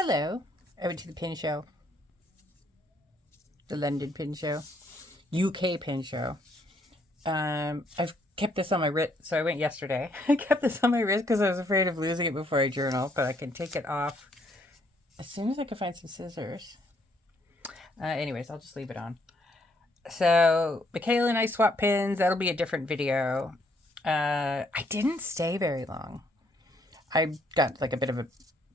Hello. I went to the pin show. The London pin show. UK pin show. I've kept this on my wrist. So I went yesterday. I kept this on my wrist because I was afraid of losing it before I journal. But I can take it off as soon as I can find some scissors. Anyways, I'll just leave it on. So Michaela and I swap pins. That'll be a different video. I didn't stay very long. I've got like a bit of a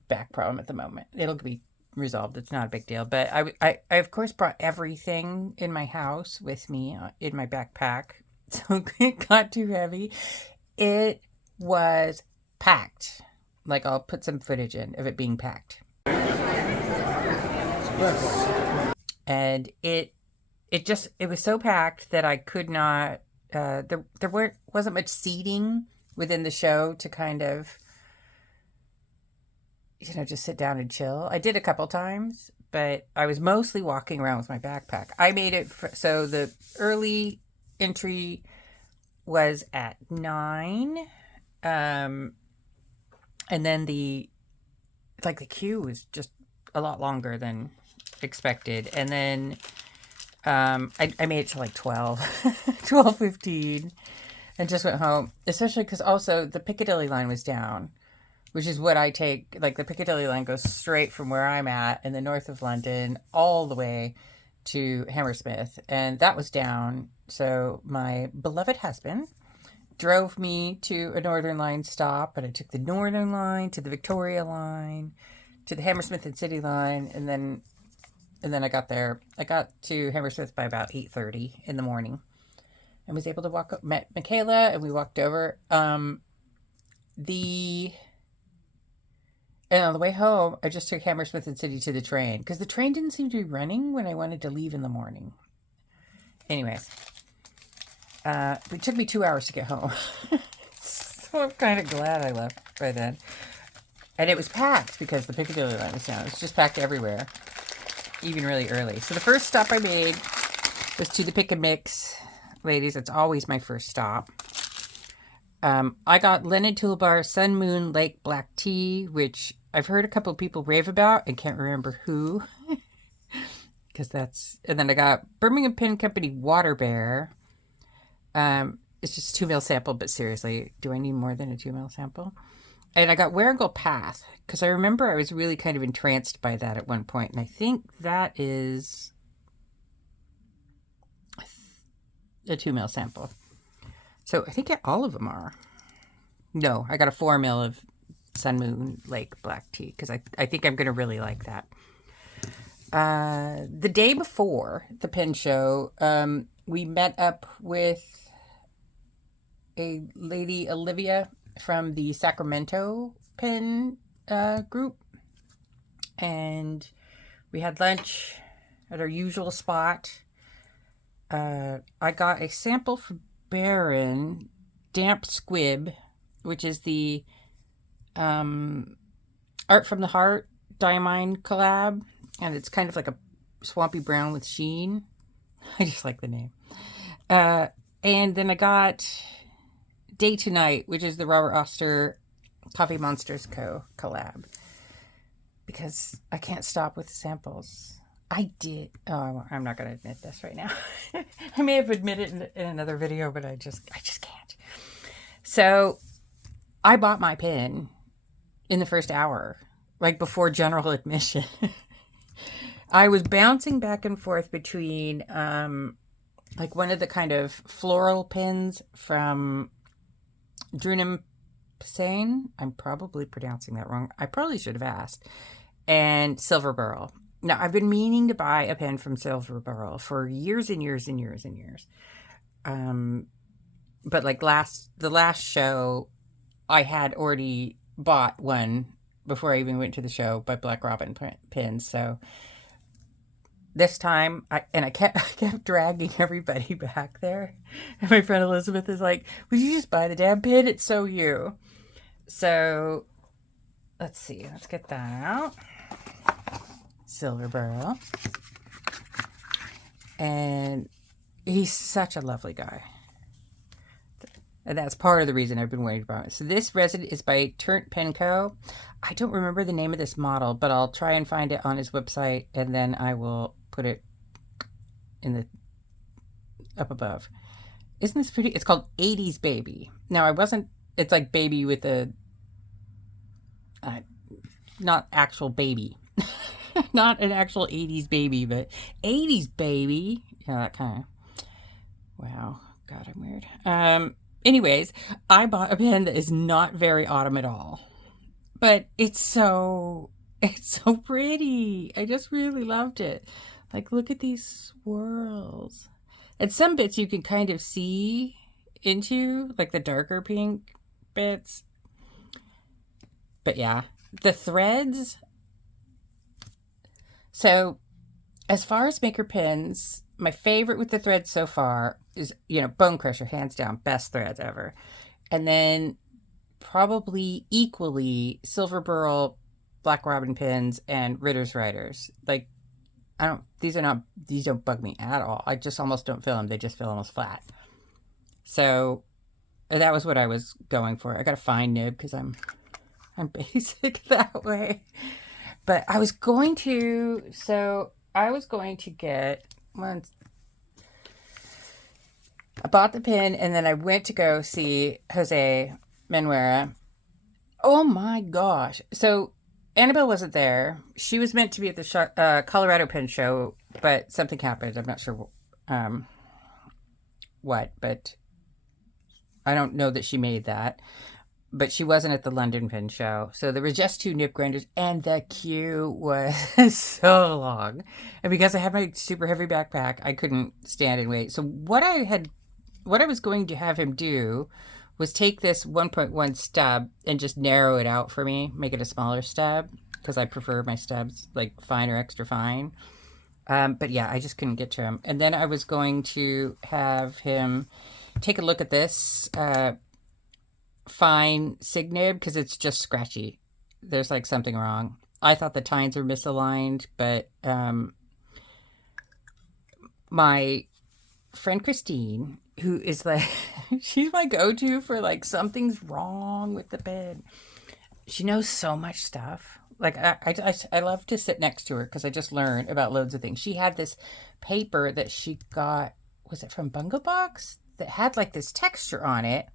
back problem at the moment. It'll be resolved. It's not a big deal. But I of course brought everything in my house with me in my backpack. So it got too heavy. It was packed. Like I'll put some footage in of it being packed. And it was so packed that I could not, there wasn't much seating within the show to kind of, just sit down and chill. I did a couple times, but I was mostly walking around with my backpack. I made it, so the early entry was at 9. And then the queue was just a lot longer than expected. And then I made it to like 12, 12:15 and just went home, especially because also the Piccadilly line was down, which is what I take. Like the Piccadilly line goes straight from where I'm at in the north of London all the way to Hammersmith, and that was down. So my beloved husband drove me to a Northern Line stop, and I took the Northern Line to the Victoria Line to the Hammersmith and City Line, and then I got there. I got to Hammersmith by about 8:30 in the morning and was able to met Michaela, and we walked over. And on the way home, I just took Hammersmith and City to the train because the train didn't seem to be running when I wanted to leave in the morning. Anyways, it took me 2 hours to get home. So I'm kind of glad I left by then. And it was packed because the Piccadilly line was down. It was just packed everywhere, even really early. So the first stop I made was to the Pick and Mix. Ladies, it's always my first stop. I got Leonard Toolbar Sun Moon Lake Black Tea, which I've heard a couple of people rave about and can't remember who. And then I got Birmingham Pen Company Water Bear. It's just a 2 ml sample, but seriously, do I need more than a 2 ml sample? And I got Warringal Path, because I remember I was really kind of entranced by that at one point, and I think that is a 2 ml sample. So I think all of them are. No, I got a 4 ml of Sun Moon Lake Black Tea, because I think I'm going to really like that. The day before the pen show, we met up with a lady, Olivia, from the Sacramento pen group. And we had lunch at our usual spot. I got a sample from Baron Damp Squib, which is the Art from the Heart Diamine collab, and it's kind of like a swampy brown with sheen. I just like the name. And then I got Day to Night, which is the Robert Oster Coffee Monsters Co. collab, because I can't stop with the samples. I did. Oh, I'm not going to admit this right now. I may have admitted in another video, but I just can't. So I bought my pen in the first hour, like before general admission. I was bouncing back and forth between like one of the kind of floral pens from Drunum Pisane. I'm probably pronouncing that wrong. I probably should have asked. And Silverburl. Now, I've been meaning to buy a pen from Silverburl for years and years and years and years. But like the last show, I had already bought one before I even went to the show by Black Robin Pens. So this time, I kept dragging everybody back there. And my friend Elizabeth is like, "Would you just buy the damn pen? It's so you." So let's see. Let's get that out. Silverburl. And he's such a lovely guy. And that's part of the reason I've been waiting for it. So this resin is by Turnt Pen Co. I don't remember the name of this model, but I'll try and find it on his website, and then I will put it in the up above. Isn't this pretty? It's called 80's Baby. Now, it's like baby with a, not actual baby. Not an actual 80's baby, but 80's baby. Yeah, that kind of, wow. God, I'm weird. Anyways, I bought a pen that is not very autumn at all, but it's so pretty. I just really loved it. Like, look at these swirls. And some bits you can kind of see into, like the darker pink bits. But yeah, the threads. So as far as maker pens, my favorite with the threads so far is, Bone Crusher, hands down, best threads ever. And then probably equally Silverburl, Black Robin pens, and Ritter's Writers. Like, these don't bug me at all. I just almost don't feel them. They just feel almost flat. So that was what I was going for. I got a fine nib because I'm basic that way. But I was going to get once. I bought the pen and then I went to go see Jose Manuera. Oh my gosh. So Annabelle wasn't there. She was meant to be at the Colorado Pen Show, but something happened. I'm not sure what, but I don't know that she made that. But she wasn't at the London Pen Show. So there were just 2 nib grinders, and the queue was so long. And because I had my super heavy backpack, I couldn't stand and wait. So what I was going to have him do was take this 1.1 stub and just narrow it out for me, make it a smaller stub, because I prefer my stubs like fine or extra fine. But yeah, I just couldn't get to him. And then I was going to have him take a look at this fine sig nib, because it's just scratchy. There's like something wrong. I thought the tines were misaligned, but my friend Christine, who is like, she's my go-to for like something's wrong with the pen. She knows so much stuff. Like I love to sit next to her because I just learn about loads of things. She had this paper that she got, was it from Bungo Box? That had like this texture on it.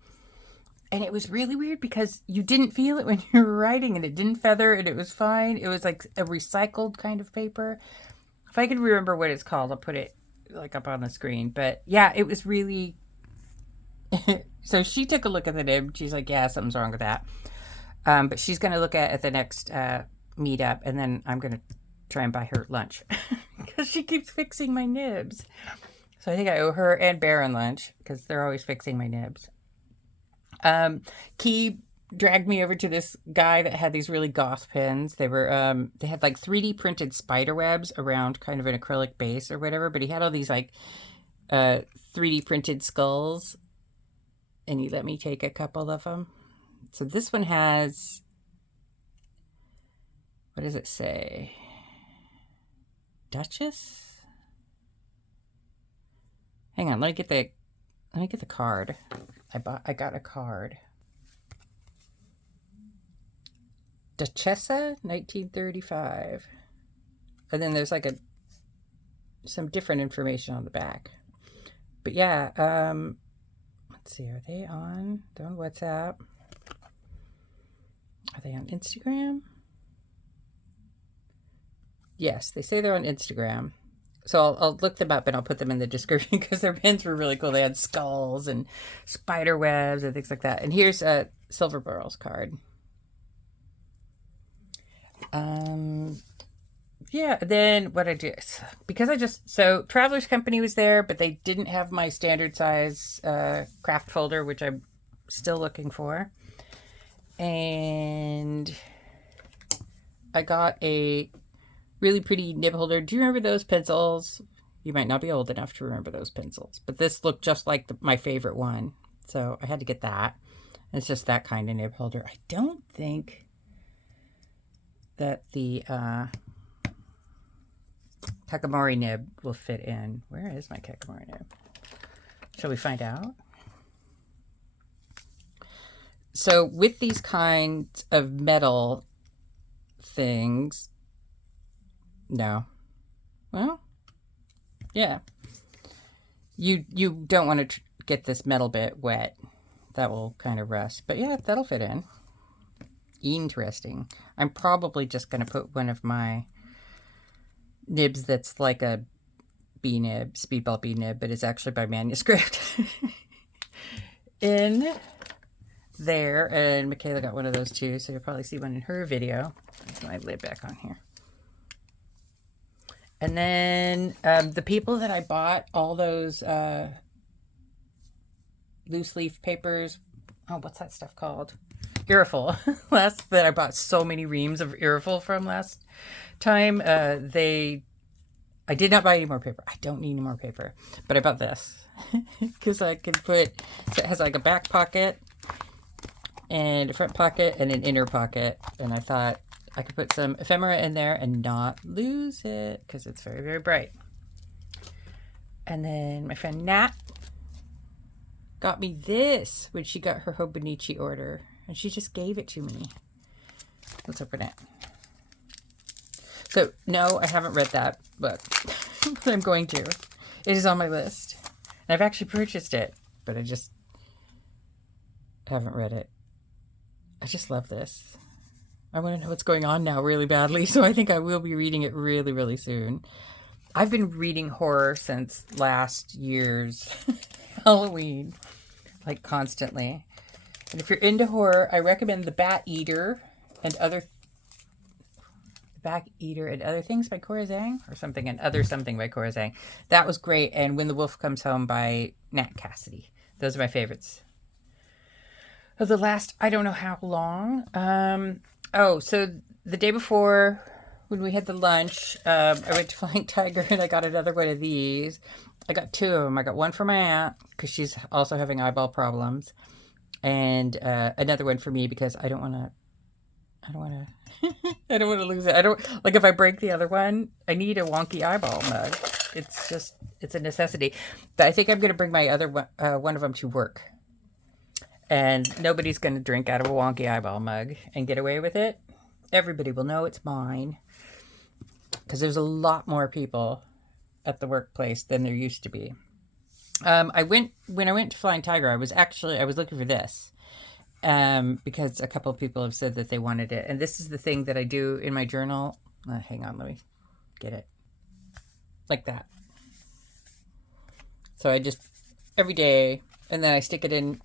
And it was really weird because you didn't feel it when you were writing, and it didn't feather, and it was fine. It was like a recycled kind of paper. If I could remember what it's called, I'll put it like up on the screen. But yeah, it was really... So she took a look at the nib. She's like, yeah, something's wrong with that. But she's going to look at the next meetup, and then I'm going to try and buy her lunch because she keeps fixing my nibs. So I think I owe her and Baron lunch because they're always fixing my nibs. Key dragged me over to this guy that had these really goth pens. They were, they had like 3D printed spider webs around kind of an acrylic base or whatever, but he had all these like, 3D printed skulls, and he let me take a couple of them. So this one has, what does it say? Duchess? Hang on, let me get the card. I got a card. Duchessa, 1935. And then there's like some different information on the back. But yeah, let's see, are they on? They're on WhatsApp. Are they on Instagram? Yes, they say they're on Instagram. So I'll look them up and I'll put them in the description because their pens were really cool. They had skulls and spider webs and things like that. And here's a Silverburl's card. Yeah, then what I did, because so Traveler's Company was there, but they didn't have my standard size craft folder, which I'm still looking for. And I got a really pretty nib holder. Do you remember those pencils? You might not be old enough to remember those pencils, but this looked just like my favorite one. So I had to get that. It's just that kind of nib holder. I don't think that the Kakamori nib will fit in. Where is my Kakamori nib? Shall we find out? So with these kinds of metal things, no. Well, yeah. You don't want to get this metal bit wet. That will kind of rust. But yeah, that'll fit in. Interesting. I'm probably just going to put one of my nibs that's like a B nib, speedball B nib, but it's actually by manuscript in there. And Michaela got one of those too, so you'll probably see one in her video. Put my lid back on here. And then the people that I bought all those loose leaf papers, oh, what's that stuff called? Irriful. That I bought so many reams of Irriful from last time. I did not buy any more paper. I don't need any more paper, but I bought this because I could put. So it has like a back pocket and a front pocket and an inner pocket, and I thought I could put some ephemera in there and not lose it because it's very, very bright. And then my friend Nat got me this when she got her Hobonichi order, and she just gave it to me. Let's open it. So, no, I haven't read that book, but I'm going to. It is on my list. And I've actually purchased it, but I just haven't read it. I just love this. I want to know what's going on now really badly, so I think I will be reading it really, really soon. I've been reading horror since last year's Halloween, like constantly. And if you're into horror, I recommend The Bat Eater and Other Things by Cora Zhang, or something, and Other Something by Cora Zhang. That was great. And When the Wolf Comes Home by Nat Cassidy. Those are my favorites of the last, I don't know how long. So the day before, when we had the lunch, I went to Flying Tiger and I got another one of these. I got two of them. I got one for my aunt because she's also having eyeball problems, and another one for me because I don't want to lose it. I don't, like, if I break the other one, I need a wonky eyeball mug. It's a necessity. But I think I'm going to bring my other one of them to work. And nobody's going to drink out of a wonky eyeball mug and get away with it. Everybody will know it's mine. Because there's a lot more people at the workplace than there used to be. When I went to Flying Tiger, I was looking for this. Because a couple of people have said that they wanted it. And this is the thing that I do in my journal. Hang on, let me get it. Like that. So I just, every day, and then I stick it in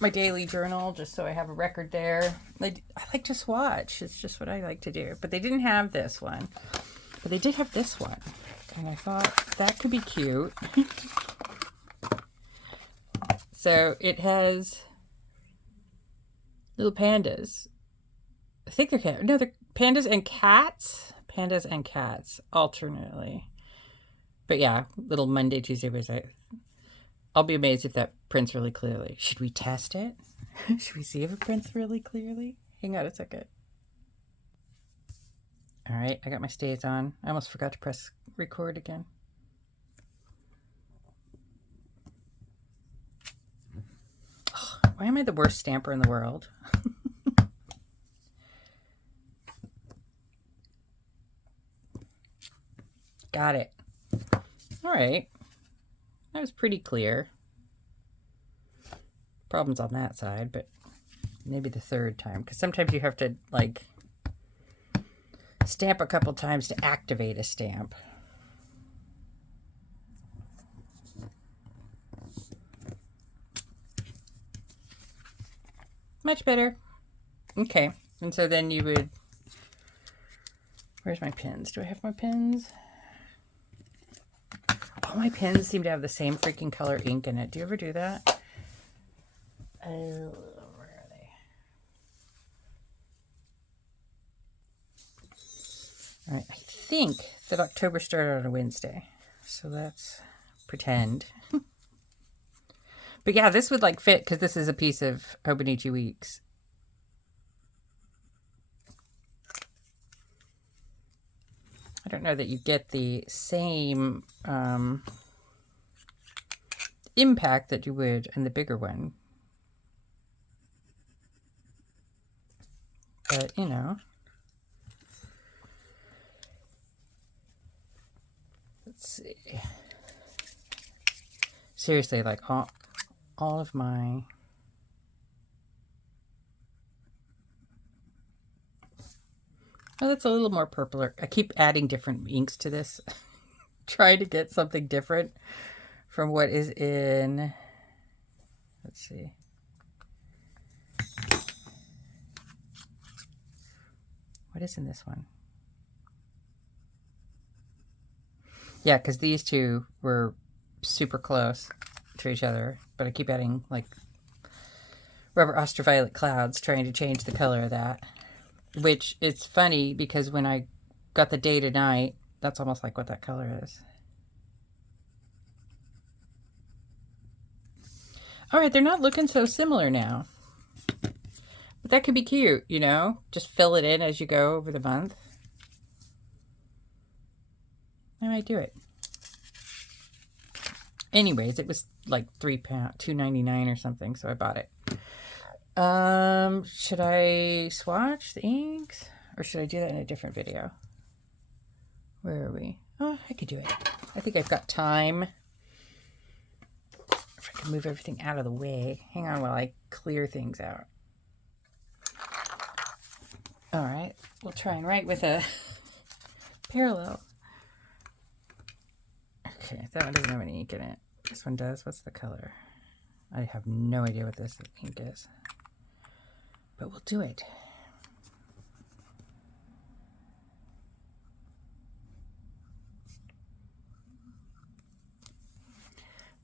my daily journal just so I have a record there. I like to swatch. It's just what I like to do. But they didn't have this one. But they did have this one. And I thought that could be cute. So it has little pandas. I think they're cats. No, they're pandas and cats. Pandas and cats alternately. But yeah, little Monday, Tuesday, Wednesday. I'll be amazed if that prints really clearly. Should we test it? Should we see if it prints really clearly? Hang on a second. All right, I got my stays on. I almost forgot to press record again. Oh, why am I the worst stamper in the world? Got it. All right. That was pretty clear. Problems on that side, but maybe the third time. Because sometimes you have to, like, stamp a couple times to activate a stamp. Much better. Okay. And so then you would... Where's my pins? Do I have my pins? All my pens seem to have the same freaking color ink in it. Do you ever do that? Oh, where are they? All right, I think that October started on a Wednesday. So let's pretend. But yeah, this would like fit because this is a piece of Hobonichi Weeks. I don't know that you get the same impact that you would in the bigger one. but you know. Let's see. Seriously, like all of my oh, that's a little more purple. I keep adding different inks to this, trying to get something different from what is in. Let's see. What is in this one? Yeah, because these two were super close to each other, but I keep adding like rubber ultraviolet clouds, trying to change the color of that. Which it's funny because when I got the day to night, that's almost like what that color is. All right, they're not looking so similar now. But that could be cute, you know? Just fill it in as you go over the month. I might do it. Anyways, it was like £3, $2.99 or something, so I bought it. Should I swatch the inks? Or should I do that in a different video? Where are we? Oh, I could do it. I think I've got time. If I can move everything out of the way. Hang on while I clear things out. All right, we'll try and write with a parallel. Okay, that one doesn't have any ink in it. This one does. What's the color? I have no idea what this ink is. But we'll do it.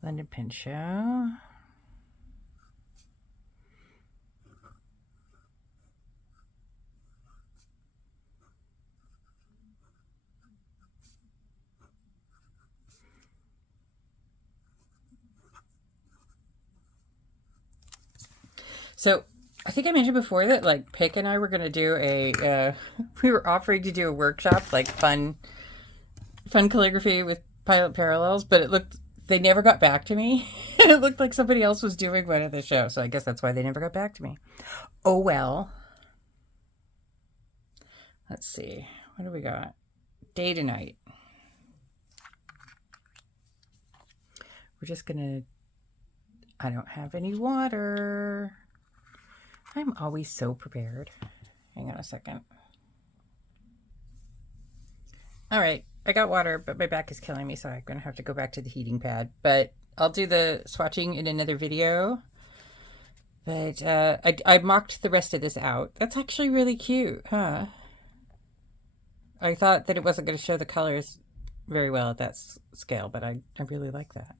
London Pen Co. So I think I mentioned before that like Pick and I were going to do a, we were offering to do a workshop, like fun calligraphy with pilot parallels, but it looked, they never got back to me. It looked like somebody else was doing one at the show. So I guess that's why they never got back to me. Oh, well. Let's see. What do we got? Day to night. We're just going to, I don't have any water. I'm always so prepared. Hang on a second. All right, I got water, but my back is killing me, so I'm going to have to go back to the heating pad. But I'll do the swatching in another video. But I mocked the rest of this out. That's actually really cute, huh? I thought that it wasn't going to show the colors very well at that scale, but I really like that.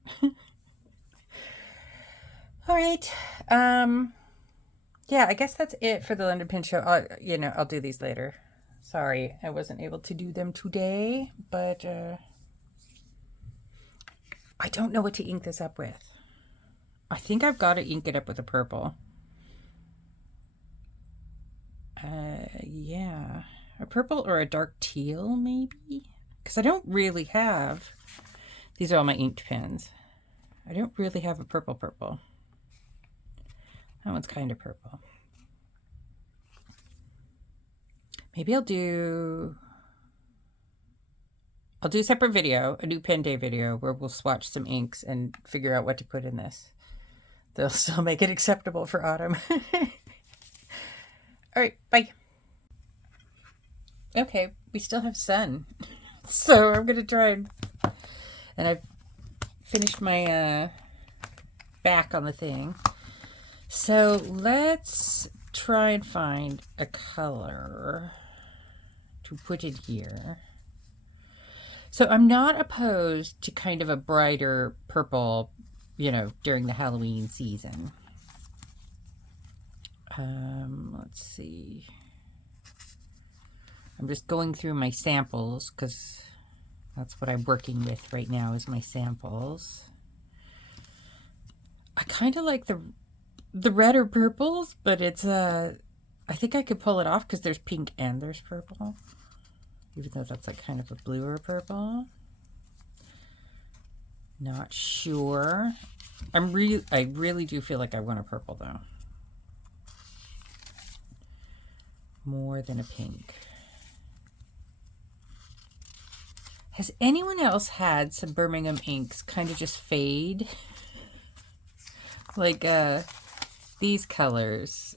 All right. Yeah, I guess that's it for the London Pen Co. I'll do these later. Sorry, I wasn't able to do them today, but I don't know what to ink this up with. I think I've got to ink it up with a purple. Yeah, a purple or a dark teal maybe? Because I don't really have, these are all my inked pens. I don't really have a purple. That one's kind of purple. Maybe I'll do a separate video, a new pen day video, where we'll swatch some inks and figure out what to put in this. They'll still make it acceptable for autumn. All right, bye. Okay, we still have sun. So I'm going to try and I've finished my back on the thing. So let's try and find a color to put in here. So I'm not opposed to kind of a brighter purple, you know, during the Halloween season. Let's see. I'm just going through my samples because that's what I'm working with right now is my samples. I kind of like the redder purples, but it's I think I could pull it off because there's pink and there's purple, even though that's like kind of a bluer purple. Not sure. I really do feel like I want a purple though. more than a pink. Has anyone else had some Birmingham inks kind of just fade? Like these colors.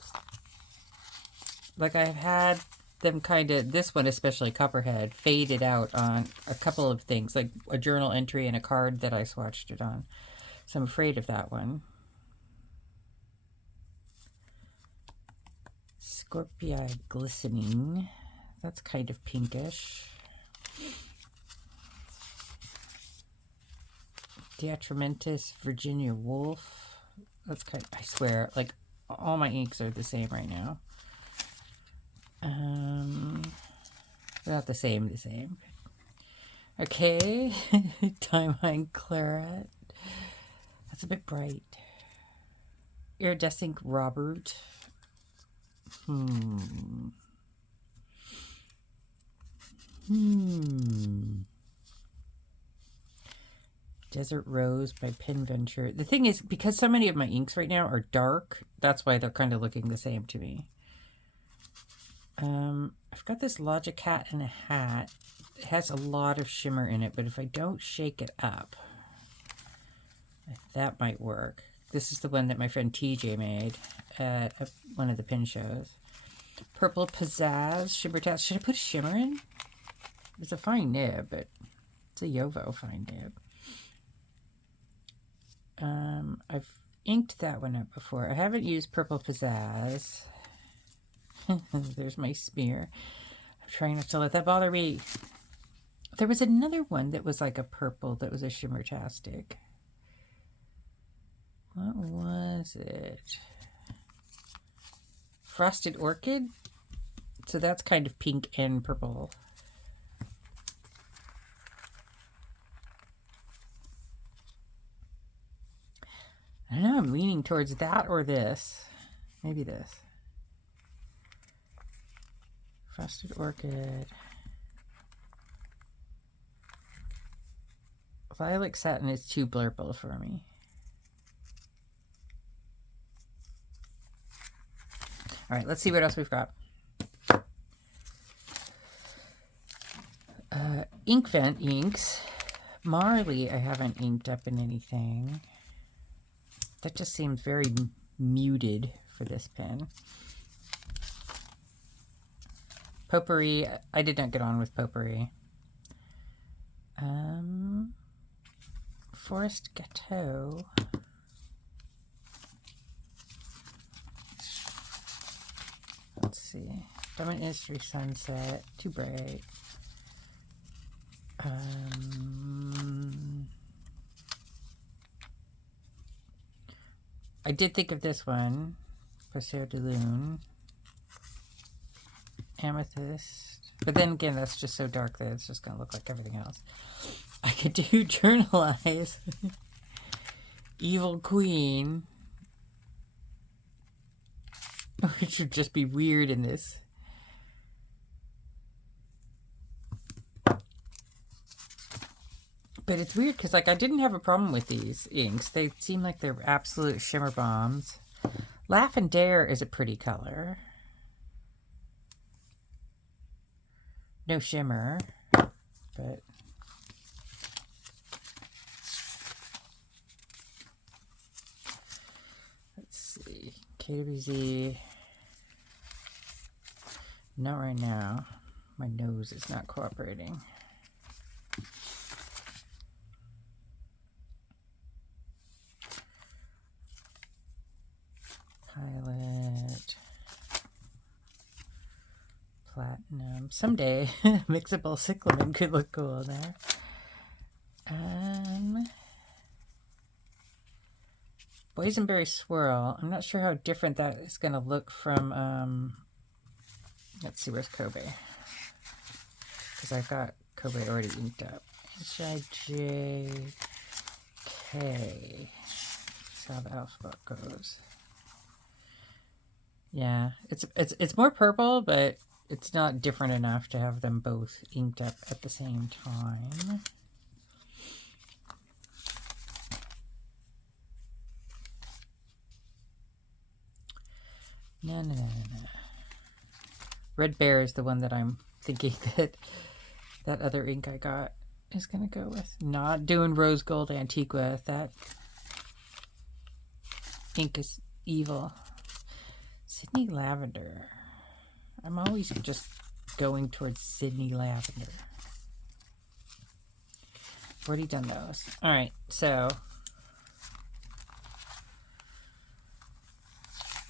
Like I've had them kind of, this one especially, Copperhead, faded out on a couple of things, like a journal entry and a card that I swatched it on. So I'm afraid of that one. Scorpii Glistening. That's kind of pinkish. Diatramentis Virginia Wolf. That's kind of, I swear, like all my inks are the same right now. They're not the same. Okay. Timeline Claret. That's a bit bright. Iridescent Robert. Desert Rose by Pinventure. The thing is, because so many of my inks right now are dark, that's why they're kind of looking the same to me. I've got this Logic Hat in a hat. It has a lot of shimmer in it, but if I don't shake it up, that might work. This is the one that my friend TJ made at one of the pin shows. Purple Pizzazz Shimmer Test. Should I put a shimmer in? It's a fine nib, but it's a Yovo fine nib. I've inked that one up before. I haven't used Purple Pizzazz. There's my smear. I'm trying not to let that bother me. There was another one that was like a purple that was a Shimmertastic. What was it? Frosted Orchid? So that's kind of pink and purple. I don't know, I'm leaning towards that or this. Maybe this. Frosted Orchid. Lilac Satin is too blurple for me. All right, let's see what else we've got. Inkvent inks. Marley, I haven't inked up in anything. That just seems very muted for this pen. Potpourri, I did not get on with Potpourri. Forest Gâteau. Let's see. Diamond Industry Sunset. Too bright. I did think of this one. Paseo de Lune. Amethyst. But then again, that's just so dark that it's just going to look like everything else. I could do Journalize. Evil Queen. Which would just be weird in this. But it's weird because, like, I didn't have a problem with these inks. They seem like they're absolute shimmer bombs. Laugh and Dare is a pretty color. No shimmer, but let's see. KWZ. Not right now. My nose is not cooperating. Pilot. Platinum. Someday, mixable cyclamen could look cool there. Boysenberry Swirl. I'm not sure how different that is going to look from, let's see, where's Kobe? Because I've got Kobe already inked up. HIJK. That's how the alphabet goes. Yeah, it's more purple, but it's not different enough to have them both inked up at the same time. No. Red Bear is the one that I'm thinking that other ink I got is going to go with. Not doing Rose Gold Antiqua. That ink is evil. Sydney Lavender. I'm always just going towards Sydney Lavender. I've already done those. All right, so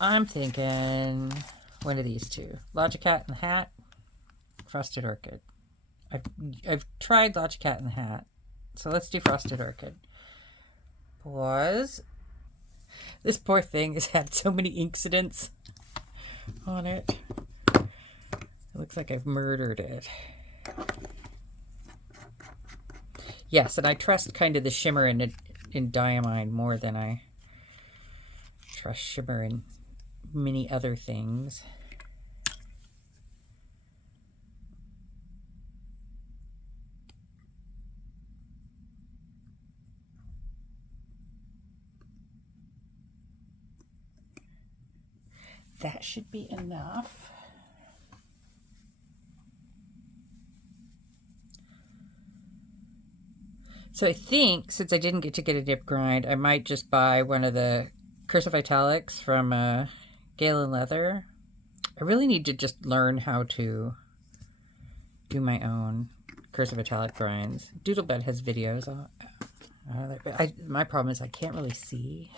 I'm thinking one of these two. Logic Cat in the Hat, Frosted Orchid. I've tried Logic Cat in the Hat, so let's do Frosted Orchid. Because this poor thing has had so many incidents on it. It looks like I've murdered it. Yes, and I trust kind of the shimmer in Diamine more than I trust shimmer in many other things. That should be enough. So I think, since I didn't get to get a dip grind, I might just buy one of the Cursive Italics from Galen Leather. I really need to just learn how to do my own Cursive Italic grinds. Doodlebed has videos on my problem is I can't really see.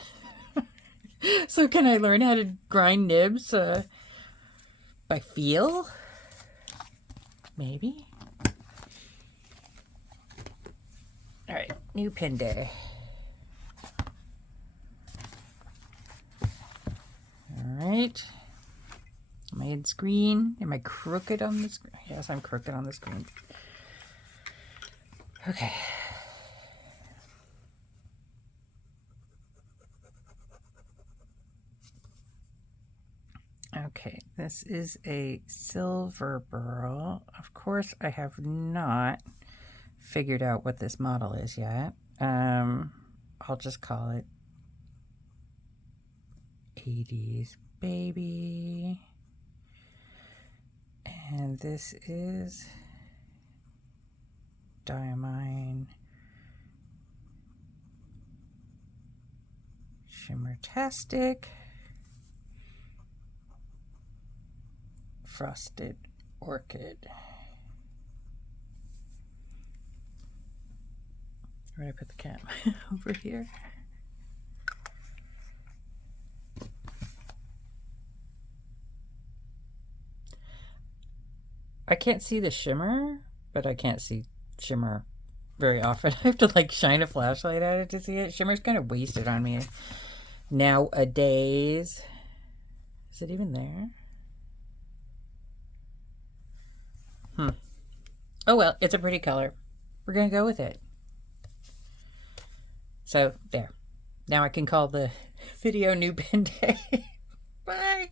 So can I learn how to grind nibs by feel? Maybe. All right, new pen day. All right. Am I in screen? Am I crooked on the screen? Yes, I'm crooked on the screen. Okay. Okay, this is a Silverburl. Of course, I have not figured out what this model is yet. I'll just call it 80's baby. And this is Diamine Shimmertastic Frosted Orchid. Where did I put the cat? Over here. I can't see the shimmer, but I can't see shimmer very often. I have to like shine a flashlight at it to see it. Shimmer's kind of wasted on me nowadays. Is it even there? Oh well, it's a pretty color. We're gonna go with it. So there. Now I can call the video new pen day. Bye.